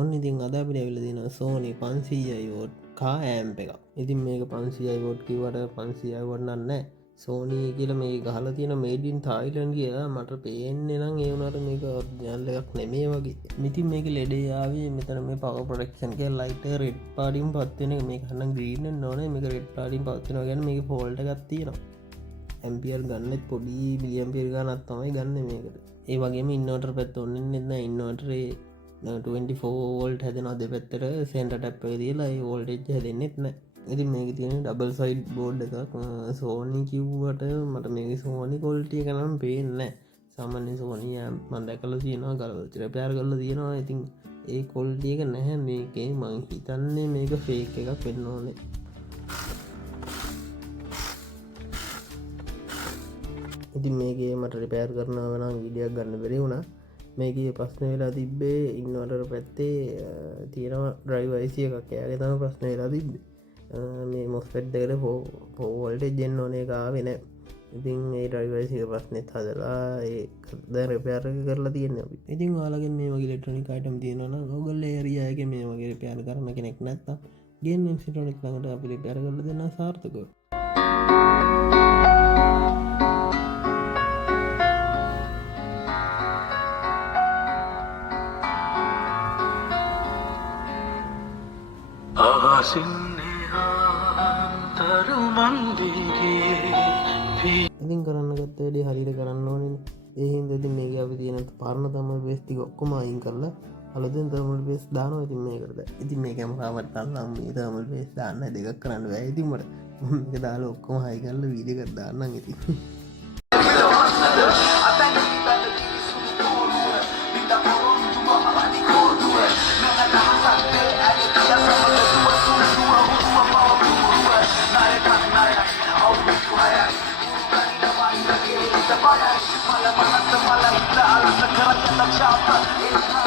ඔන්න ඉතින් අද අපිට ඇවිල්ලා තියෙනවා Sony 500i watt car amp එක. ඉතින් මේක 500i watt කිව්වට 500i watt නෑ. Sony කියලා මේක ගහලා තියෙන made in Thailand කියලා මට පේන්නේ නම් ඒ වුණාට මේක ඔරිජිනල් එකක් නෙමෙයි වගේ. ඉතින් මේක LED ආවේ මෙතන මේ power protection කියලා light එක red පාටින් පත් වෙන එක. මේක නම් green වෙන්න ඕනේ. මේක red පාටින් පත් වෙනවා කියන්නේ මේක fault එකක් තියෙනවා. ඇම්පියර් ගන්නෙත් පොඩි මිලියම්පියර් ගණනක් තමයි ගන්න මේකට. ඒ වගේම ඉන්වර්ටර් පැත්ත ඕනෙත් නැහැ. ඉන්වර්ටරේ 24 වෝල්ට් හැදෙනවා දෙපැත්තට සෙන්ටර් ටැප් එක තියලා ඒ වෝල්ටේජ් හැදෙන්නෙත් නැහැ. ඉතින් මේක තියෙන ඩබල් සයිඩ් බෝඩ් එකක්. Sony කිව්වට මට මේකේ Sony quality එක නම් පේන්නේ නැහැ. සාමාන්‍ය Sony amp මම දැකලා තියෙනවා ගලවලා රිපෙයාර් කරලා තියෙනවා. ඉතින් ඒ quality එක නැහැ මේකේ. මම හිතන්නේ මේක fake එකක් වෙන්න ඕනේ. ඉතින් මේකේ මට රිපෙයාර් කරනවා නම් වීඩියෝක් ගන්න බැරි වුණා. මේකේ ප්‍රශ්න වෙලා තිබ්බේ ඉන්වර්ටර් පැත්තේ තියෙනවා drive IC එකක්. එයාගේ තමයි ප්‍රශ්න වෙලා තිබ්බේ. මේ MOSFET දෙකට 4 voltage දෙන්න ඕනේ එක ආවේ නැහැ. ඉතින් මේ drive IC එක ප්‍රශ්නෙත් හදලා ඒක දැන් රිපෙයාර් කරලා තියෙනවා අපි. ඉතින් ඔයාලගෙන් මේ වගේ ඉලෙක්ට්‍රොනික අයිටම් තියෙනවා නම් ඕගොල්ලෝ ඒරියා එකේ මේ වගේ රිපෙයාර් කරන කෙනෙක් නැත්නම් ගේන් ඉන්ස්ටිටියුට් එක ළඟට අපි රිපෙයාර් කරලා දෙන්න සාර්ථකව. ඉතින් කරන්න ගත්ත වැඩේ හරියට කරන්න ඕනේ. ඒ හින්දා ඉතින් මේක අපි තියෙන පරණ තර්මල් බේස් ටික ඔක්කොම අයින් කරලා අලුතෙන් තර්මල් බේස් දානවා. ඉතින් මේකට ඉතින් මේ කැමරාවට අල්ලම් මේ තර්මල් බේස් දාන්න දෙකක් කරන්න බෑ. ඉතින් මට මේක දාලා ඔක්කොම හයි කරලා වීඩියෝ එකක් දාන්නම් ඉතින්. Malam-malam semalam kita alas sekarang kita capai.